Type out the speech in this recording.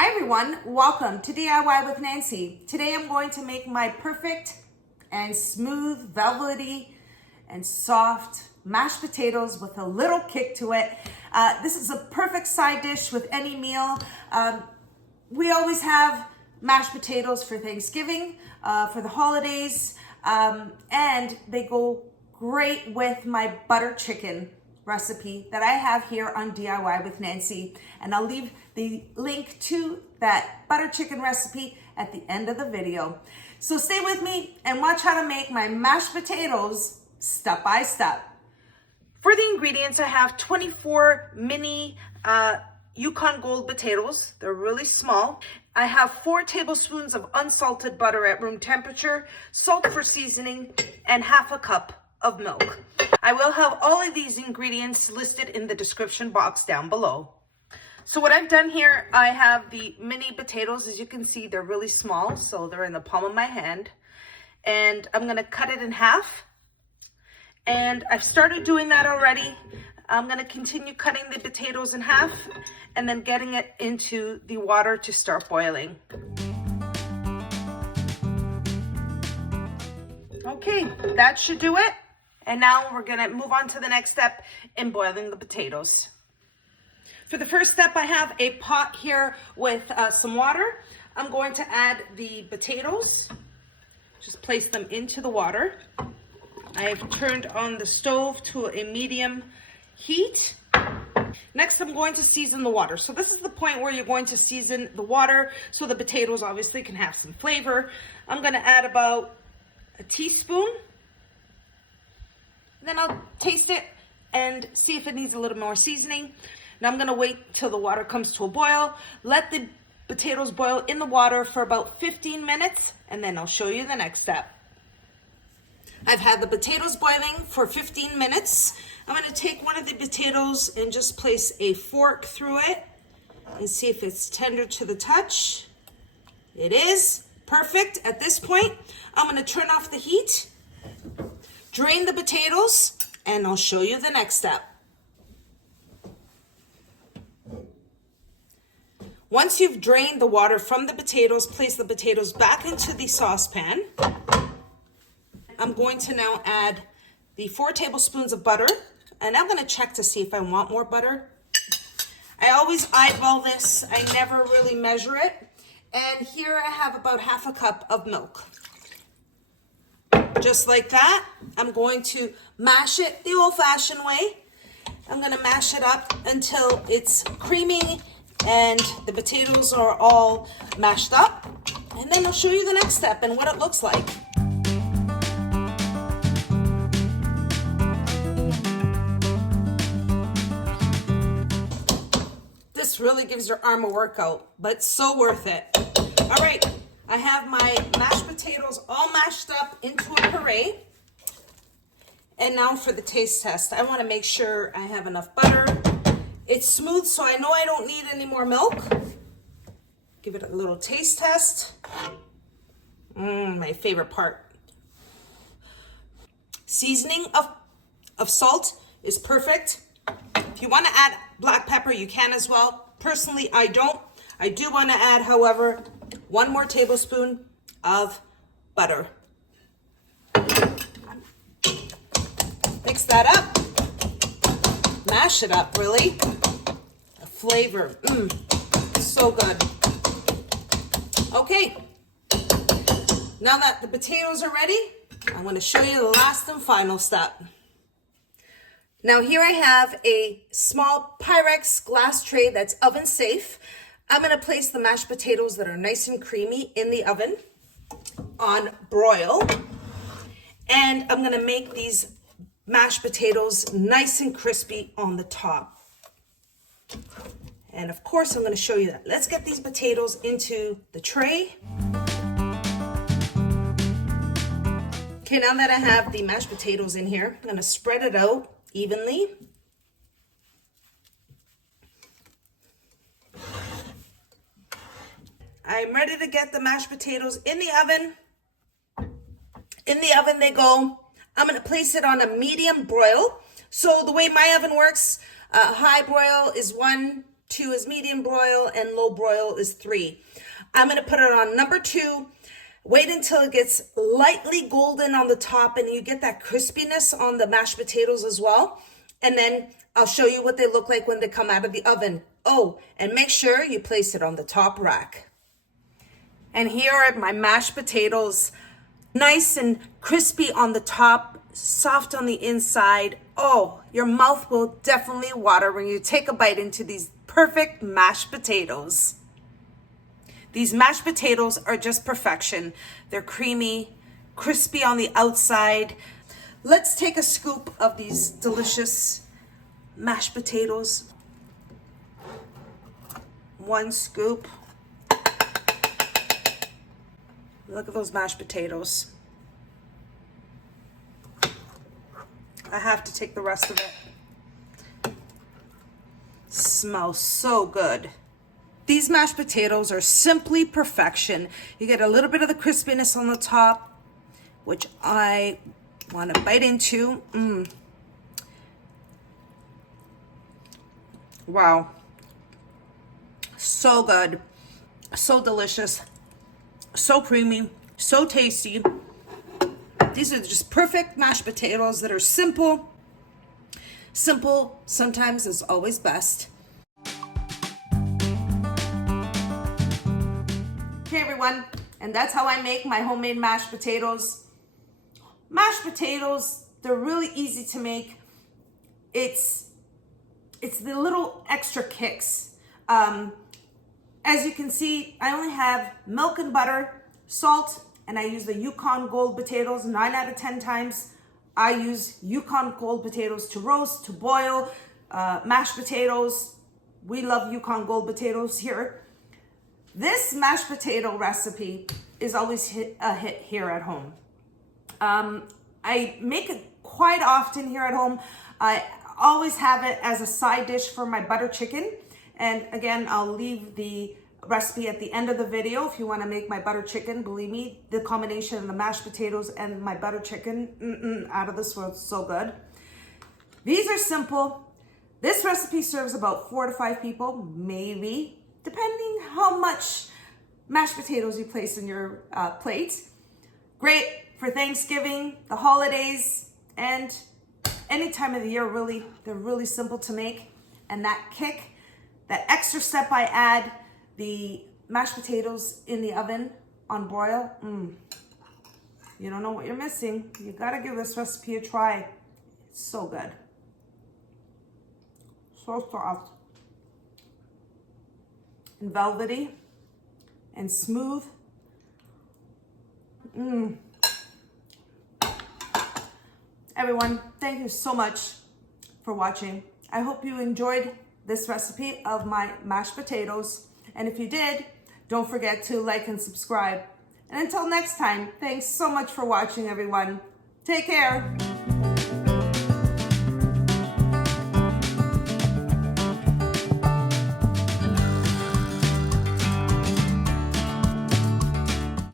Hi everyone, welcome to DIY with Nancy. Today I'm going to make my perfect and smooth, velvety and soft mashed potatoes with a little kick to it. This is a perfect side dish with any meal. We always have mashed potatoes for Thanksgiving, for the holidays, and they go great with my butter chicken recipe that I have here on DIY with Nancy, and I'll leave the link to that butter chicken recipe at the end of the video. So stay with me and watch how to make my mashed potatoes step by step. For the ingredients, I have 24 mini Yukon Gold potatoes. They're really small. I have 4 tablespoons of unsalted butter at room temperature, salt for seasoning, and half a cup of milk. I will have all of these ingredients listed in the description box down below. So what I've done here, I have the mini potatoes. As you can see, they're really small, so they're in the palm of my hand. And I'm gonna cut it in half. And I've started doing that already. I'm gonna continue cutting the potatoes in half and then getting it into the water to start boiling. Okay, that should do it. And now we're gonna move on to the next step in boiling the potatoes. For the first step, I have a pot here with some water. I'm going to add the potatoes. Just place them into the water. I've turned on the stove to a medium heat. Next, I'm going to season the water. So this is the point where you're going to season the water so the potatoes obviously can have some flavor. I'm gonna add about a teaspoon. Then I'll taste it and see if it needs a little more seasoning. Now I'm gonna wait till the water comes to a boil. Let the potatoes boil in the water for about 15 minutes, and then I'll show you the next step. I've had the potatoes boiling for 15 minutes. I'm gonna take one of the potatoes and just place a fork through it and see if it's tender to the touch. It is perfect. At this point, I'm gonna turn off the heat, drain the potatoes, and I'll show you the next step. Once you've drained the water from the potatoes, place the potatoes back into the saucepan. I'm going to now add the 4 tablespoons of butter, and I'm going to check to see if I want more butter. I always eyeball this. I never really measure it. And here I have about half a cup of milk. Just like that, I'm going to mash it the old-fashioned way. I'm going to mash it up until it's creamy and the potatoes are all mashed up. And then I'll show you the next step and what it looks like. This really gives your arm a workout, but so worth it. All right, I have my mashed potatoes all mashed up into a puree. And now for the taste test. I want to make sure I have enough butter. It's smooth, so I know I don't need any more milk. Give it a little taste test. My favorite part. Seasoning of salt is perfect. If you want to add black pepper, you can as well. Personally, I don't. I do want to add, however, 1 more tablespoon of butter. Mix that up. Mash it up, really. The flavor, so good. Okay, now that the potatoes are ready, I'm going to show you the last and final step. Now here I have a small Pyrex glass tray that's oven safe. I'm going to place the mashed potatoes that are nice and creamy in the oven on broil. And I'm going to make these mashed potatoes nice and crispy on the top. And of course, I'm going to show you that. Let's get these potatoes into the tray. Okay, now that I have the mashed potatoes in here, I'm going to spread it out evenly. I'm ready to get the mashed potatoes in the oven. In the oven they go. I'm going to place it on a medium broil. So the way my oven works, high broil is 1 2 is medium broil, and low broil is 3. I'm gonna put it on number 2. Wait until it gets lightly golden on the top and you get that crispiness on the mashed potatoes as well. And then I'll show you what they look like when they come out of the oven. Oh, and make sure you place it on the top rack. And here are my mashed potatoes, nice and crispy on the top, soft on the inside. Oh, your mouth will definitely water when you take a bite into these perfect mashed potatoes. These mashed potatoes are just perfection. They're creamy, crispy on the outside. Let's take a scoop of these delicious mashed potatoes. 1 scoop. Look at those mashed potatoes. I have to take the rest of it. Smells so good. These mashed potatoes are simply perfection. You get a little bit of the crispiness on the top, which I want to bite into. Wow. So good. So delicious. So creamy. So tasty. These are just perfect mashed potatoes that are simple. Simple sometimes is always best. Hey everyone, and that's how I make my homemade mashed potatoes. Mashed potatoes, they're really easy to make. It's the little extra kicks. As you can see, I only have milk and butter, salt, and I use the Yukon Gold potatoes. 9 out of 10 times I use Yukon Gold potatoes to roast, to boil, mashed potatoes. We love Yukon Gold potatoes here. This mashed potato recipe is always a hit here at home. I make it quite often here at home. I always have it as a side dish for my butter chicken. And again, I'll leave the recipe at the end of the video if you want to make my butter chicken. Believe me, the combination of the mashed potatoes and my butter chicken, out of this world, so good. These are simple. This recipe serves about 4 to 5 people, maybe, depending how much mashed potatoes you place in your plate. Great for Thanksgiving, the holidays, and any time of the year, really. They're really simple to make. And that kick, that extra step I add, the mashed potatoes in the oven on broil, you don't know what you're missing. You gotta give this recipe a try. It's so good. So soft. And velvety and smooth. Everyone, thank you so much for watching. I hope you enjoyed this recipe of my mashed potatoes. And if you did, don't forget to like and subscribe. And until next time, thanks so much for watching, everyone. Take care.